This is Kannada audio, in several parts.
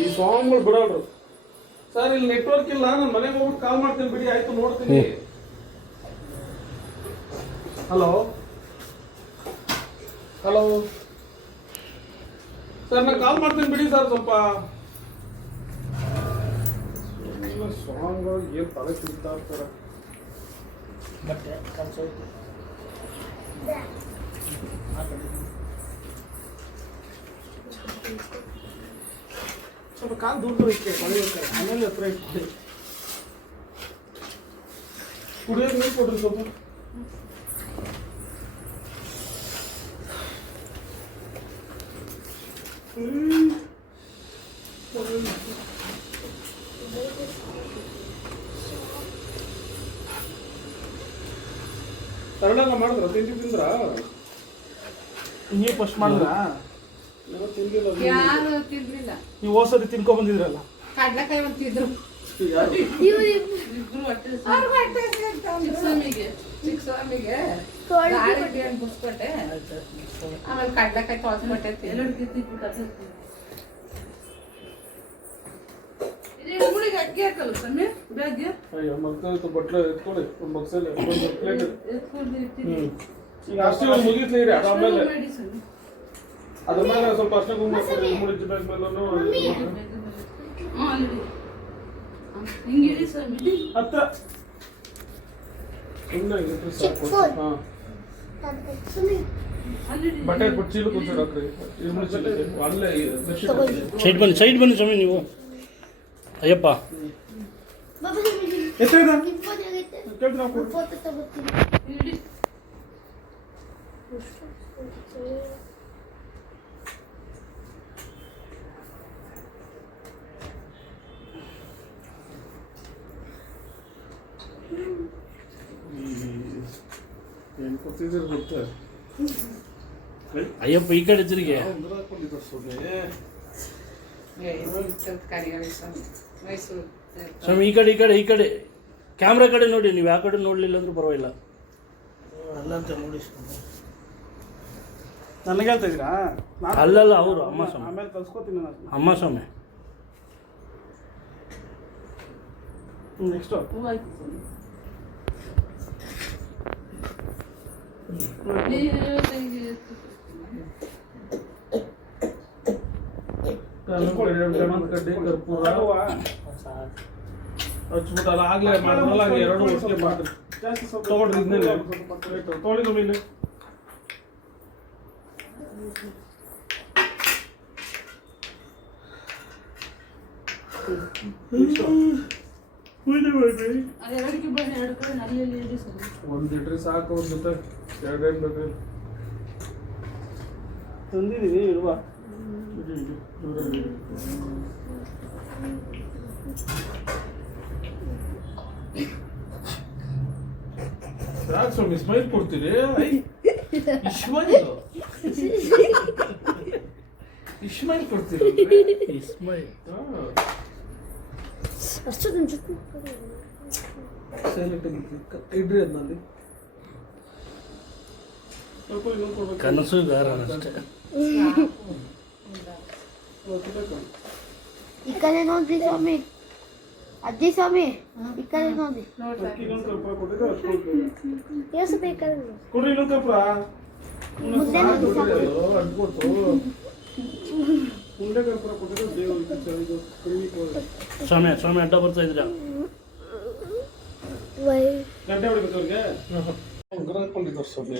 ಈ ಸ್ವಾಮಿಗಳು ಬಿಡೋರು ಸರ್ ಇಲ್ಲಿ ನೆಟ್ವರ್ಕ್ ಇಲ್ಲ ನಾನು ಮನೆಗೆ ಹೋಗ್ಬಿಟ್ಟು ಕಾಲ್ ಮಾಡ್ತೀನಿ ಬಿಡಿ ಆಯ್ತು ನೋಡ್ತೀನಿ. ಹಲೋ? ಹಲೋ? ಸರ್ ನಾನು ಕಾಲ್ ಮಾಡ್ತೀನಿ ಬಿಡಿ ಸರ್ ಸ್ವಲ್ಪ. ಸ್ವಾಮಿಗಳು ಏನು ತಲೆ ತಿಂತಾ ಇರ್ತಾರೆ. ಬಟ್ಟೆ ಕಲ್ಸು ಸ್ವಲ್ಪ ಕಾಲು ದೂರ ಇಕ್ಕೆ ಕಳೆಯುತ್ತಾರೆ ಆಮೇಲೆ ಹತ್ರ ಇಟ್ಟೆ ಕುಡಿಯೋದು ನೀರು ಕೊಡ್ರಿ ಸ್ವಲ್ಪ. ಸರಳಂಗ ಮಾಡಿದ್ರ, ತಿಂಡಿ ತಿಂದ್ರ ನೀವು ಫಸ್ಟ್ ಮಾಡಿದ್ರಾ. ಯಾರು ತಿಂದ್ರಿಲ್ಲ ನೀವು ಹೋಸರಿ ತಿನ್ಕೊಂಡ್ ಬಂದಿದ್ರಲ್ಲ? ಕಡ್ಲೆಕಾಯಿ ಒಂದು ತಿಂದ್ರು. ಹೊಟ್ಟೆ ಬುಸ್ಕೊಟ್ಟೆ ಆಮೇಲೆ ಕಡ್ಲೆಕಾಯಿ ತೊಳ್ಸ್ಕೊಟ್ಟೆ ಮುಳಿಗೆ ಅಕ್ಕಿ ಹಾಕಲ್ಲ ಸ್ವಾಮಿ? ಬ್ಯಾಗ್ಗೆ ಅಯ್ಯೋ ಮಗ್ದೋಯ್ತು ಬಟ್ಲು ಎತ್ಕೊಳ್ಳಿ ಒಂದು ಪ್ಲೇಟ್ ಈಗ ಅಷ್ಟೇ ಮಾಡಿ ಸ್ವಾಮಿ. ಅದ್ರ ಮೇಲೆ ಸ್ವಲ್ಪ ಅಷ್ಟೇ ಕುಂಕುಮ ಕೊಡಿ ಮೂರು ಜಿಬ್ಬೆ ಮೇಲೂ ಹ್ಞೂ ಅಲ್ಲಿ ಹಿಂಗೆ ಇಡಿ ಸ್ವಾಮಿ ಹತ್ರ ಸುಮ್ಮನೆ ಇಟ್ರೆ ಸಾಕು ಹಾ ಅಲ್ಲಿ ಬಟ್ಟೆ ಬಿಟ್ಟು ಚೀಲ ಕೂತಿಡಕ್ರಿ ಇರ್ಮುಳಿ ಚೀಲ ಅಲ್ಲೇ ಬೆಡ್ಶೀಟ್ ಸೈಡ್ ಬನ್ನಿ ಸೈಡ್ ಬನ್ನಿ ಸ್ವಾಮಿ ನೀವು ಅಯ್ಯಪ್ಪ ಎತ್ತಿದ ಕೇಳ್ತೀನಿ ಏನ್ ಕೊಡ್ತಿದ್ದೀರ ಗೊತ್ತಾ? ಅಯ್ಯಪ್ಪ ಈ ಕಡೆ ತಿರುಗಿ. ಸ್ವಾಮಿ ಈ ಕಡೆ ಈ ಕಡೆ ಈ ಕಡೆ. ಕ್ಯಾಮ್ರಾ ಕಡೆ ನೋಡಿ ನೀವು ಯಾವ ಕಡೆ ನೋಡಲಿಲ್ಲ ಅಂದ್ರೂ ಪರವಾಗಿಲ್ಲ. ಅಲ್ಲಂತ ನೋಡಿ ನನಗೆ ಹೇಳ್ತಾ ಇದ್ದೀರಾ? ಅಲ್ಲಲ್ಲ ಅವರು ಅಮ್ಮ ಸ್ವಾಮಿ. ಆಮೇಲೆ ಕಲ್ಸ್ಕೊತೀನಿ ನಾನು. ಅಮ್ಮ ಸ್ವಾಮಿ. ನೆಕ್ಸ್ಟ್ ಹೂವಾಯ್ತು ಸ್ವಾಮಿ. ಕರ್ಪೂರ ಹಚ್ಬಿಟ್ಟು ಅಲ್ಲ ಆಗ್ಲೇ ಮಾಡಿದ್ರಲ್ಲ ಹಂಗೆ ಎರಡು ವರ್ಷಕ್ಕೆ ಮಾಡ್ರಿ ಜಾಸ್ತಿ ಸ್ವಲ್ಪ ತಗೊಳ್ರಿ ಇದನ್ನೇ ಸ್ವಲ್ಪ ಪ್ಲೇಟ್ ತೊಗೊಳ್ಳಿ ನಮ್ಮ ಎರಡು ಕಡೆ ನಲ್ಲಿ ಒಂದು ಇಡ್ರಿ ಸಾಕು ಒಂದು ಜೊತೆ ಎರಡೇನು ಬೇಕು? ತಂದಿದ್ದೀವಿ ಇಲ್ವಾ? ಇಡಿ, ಇಡಿ, ದೂರಲ್ಲಿ ಇಡಿ. ಯಾಕೆ ಸ್ವಾಮಿ ಸ್ಮೈಲ್ ಕೊಡ್ತೀರಿ? ಐ, ಇಸ್ಮೈಲ್ ಇಸ್ಮೈಲ್ ಕೊಡ್ತೀರಿ ಇಸ್ಮಾಯಿಲ್ ಸೈಲೆಂಟ್ ಇಡ್ರಿ ಅದನ್ನಲ್ಲಿ ಸ್ವಲ್ಪ ಇನ್ನೊಂದು ಕೊಡ್ಬೇಕು ಕನಸುಗಾರ ಅಷ್ಟೇ ಇವತ್ತು ಬೇಕು. ಈ ಕಡೆ ನೋಡ್ರಿ ಸ್ವಾಮಿ ಅಜ್ಜಿ ಸ್ವಾಮಿ ಈ ಕಡೆ ನೋಡ್ರಿ ನೋಡ್ರಿ ಅಕ್ಕಿ ಇನ್ನೊಂದು ಕರ್ಪೂರ ಕೊಟ್ಟಿದ್ರೆ ಅಷ್ಟು ಕೊಡ್ಬೇಕು. ಎಷ್ಟು ಬೇಕಾದ್ರೆ ಕೊಡ್ರಿ ಇನ್ನೊಂದು ಕರ್ಪೂರ ಮುದ್ದೆ ನೋಡಿ ಸಾಕು. ಸ್ವಾಮಿ ಸ್ವಾಮಿ ಅಡ್ಡ ಬರ್ತಾ ಇದ್ದೀರಾ ವೈ ಗಂಟೆ ಹೊಡಿಬೇಕು ಅವ್ರಿಗೆ? ಉಂಗುರ ಹಾಕೊಂಡಿದ್ದಾರೆ ಸ್ವಾಮಿ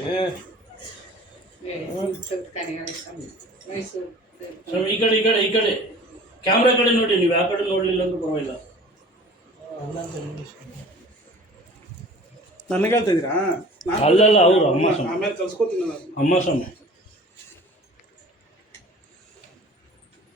ತರಕಾರಿಗಳು ಸ್ವಾಮಿ. ಸ್ವಾಮಿ ಈ ಕಡೆ ಈ ಕಡೆ ಈ ಕಡೆ. ಕ್ಯಾಮ್ರಾ ಕಡೆ ನೋಡಿ ನೀವು ಯಾವ ಕಡೆ ನೋಡಲಿಲ್ಲ ಅಂದ್ರೆ ಪರವಾಗಿಲ್ಲ. ನನಗೆ ಹೇಳ್ತಾ ಇದ್ದೀರಾ? ಅಲ್ಲಲ್ಲ ಅವರು ಅಮ್ಮ ಸ್ವಾಮಿ. ಆಮೇಲೆ ಕಲ್ಸ್ಕೊತೀನಿ ನಾನು. ಅಮ್ಮ ಸ್ವಾಮಿ ನೆಕ್ಸ್ಟ್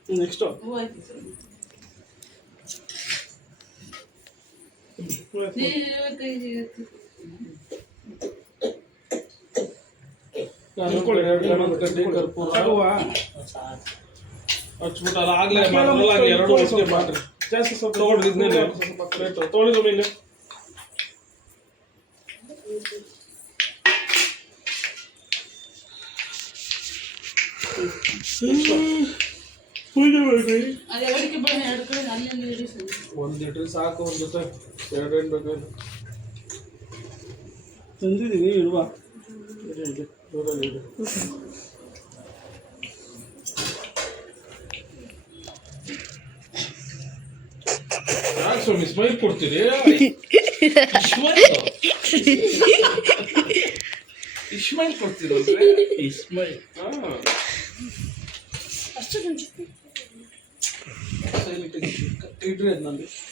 ಹೂವಾಯ್ತು ಸ್ವಾಮಿ ನೀರು ತೆಗಿ- ಅನ್ಕೊಳ್ಳಿ ಎರಡು ಇನ್ನೊಂದು ಕಡ್ಡಿ ಕರ್ಪೂರ ಸಾಕು ಹಚ್ಬಿಟ್ಟು ಅಲ್ಲ ಆಗ್ಲೇ ಮಾಡಿದ್ರಲ್ಲ ಹಂಗೆ ಎರಡು ವರ್ಷಕ್ಕೆ ಮಾಡ್ರಿ ಜಾಸ್ತಿ ಸ್ವಲ್ಪ ತಗೊಳ್ರಿ ಇದನ್ನೇ ಸ್ವಲ್ಪ ಪ್ಲೇಟ್ ತೊಗೊಳ್ಳಿ ಒಂದ್ ಲೀಟರ್ ಸಾಕು ಒಂದು ಜೊತೆ ಎರಡು ಏನು ಬೇಕಾದ್ರೆ ತಂದಿದ್ದೀನಿ ಯಾಕೆ ಸ್ವಾಮಿ ಸ್ಮೈಲ್ ಕೊಡ್ತೀರಿ? ಇಸ್ಮೈಲ್ ಕೊಡ್ತೀರಲ್ರಿ ಇಸ್ಮೈಲ್ ಹಾಂ. ಇಡ್ರಿ ಅದು ನಂದು ಅಷ್ಟೇ.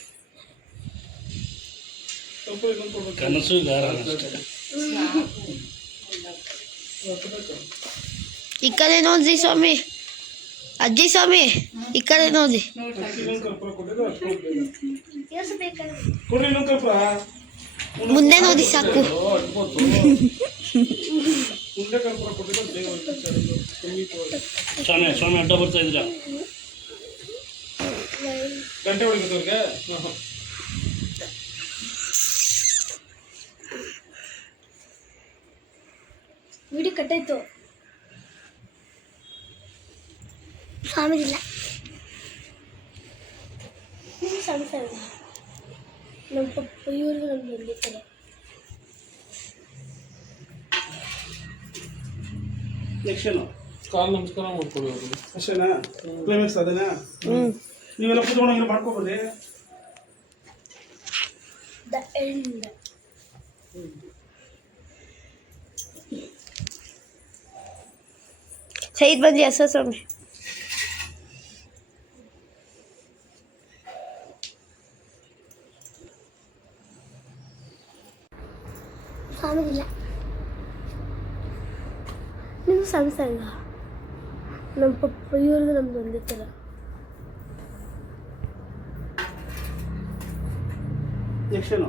ಈ ಕಡೆ ನೋಡ್ರಿ ಸ್ವಾಮಿ. ಅಜ್ಜಿ ಸ್ವಾಮಿ ಈ ಕಡೆ ನೋಡ್ರಿ. ಮುಂದೆ ನೋಡಿ ಸಾಕು. ಸ್ವಾಮಿ ಸ್ವಾಮಿ ಅಡ್ಡ ಬರ್ತಾ ಇದ್ರ ಗಂಟೆ ಹೊಡಿಬೇಕು ಅವ್ರಿಗೆ? ವಿಡಿಯೋ ಕಟ್ಟಾಯ್ತು. ಸಣ್ಣ ಸಣ್ಣ ನಮ್ಮ ಪಪ್ಪ ಇವ್ರಿಗೂ ನಮ್ಗೆ ಬಂದಿರ್ತಾರೆ ನೆಕ್ಸ್ಟ್ ಏನು? ಕಾಲ್ ನಮಸ್ಕಾರ ಅವ್ರಿಗೆ. ಅಷ್ಟೇನಾ? ಕ್ಲೈಮ್ಯಾಕ್ಸ್ ಅದೇನಾ? ನೀವೆಲ್ಲ ಕೂತ್ಕೊಂಡು ಹಂಗೆ ಮಾಡ್ಕೋಬೋದೆ? ದ ಎಂಡ್ ಸೈದ್ ಬಂದಿ ಸ್ವಾಮಿ ಇಲ್ಲ ನೀವು ಸಣ್ಣ ಸಣ್ಣ ನಮ್ಮ ಪಪ್ಪ ಇವ್ರಿಗೂ ನಮ್ದು ಒಂದೇ ಥರ. ನೆಕ್ಸ್ಟ್ ಏನು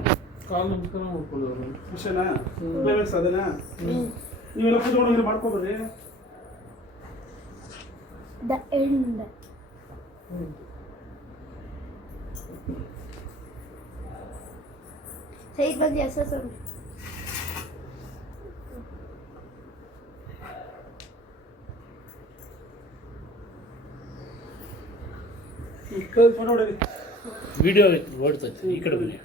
ಕಾಲು ನಮಸ್ಕಾರ ಮಾಡ್ಕೊಳ್ಳಿ ಅವ್ರಿಗೆ ಅಷ್ಟೇನಾ ಕ್ಲೈಮ್ಯಾಕ್ಸ್ ಅದೇನಾ? ನೀವೆಲ್ಲ ಕೂತ್ಕೊಂಡು ಹಂಗೆ ಮಾಡ್ಕೋಬೋದೇ ದ ಎಂಡ್. ಸೈದ್ ಬಂದಿ ಹಸ ಸ್ವಾಮಿ ಫೋಟೋ ಹೊಡೀರಿ. ವಿಡಿಯೋ ಓಡ್ತೈತೆ ಈ ಕಡೆ ಬನ್ನಿ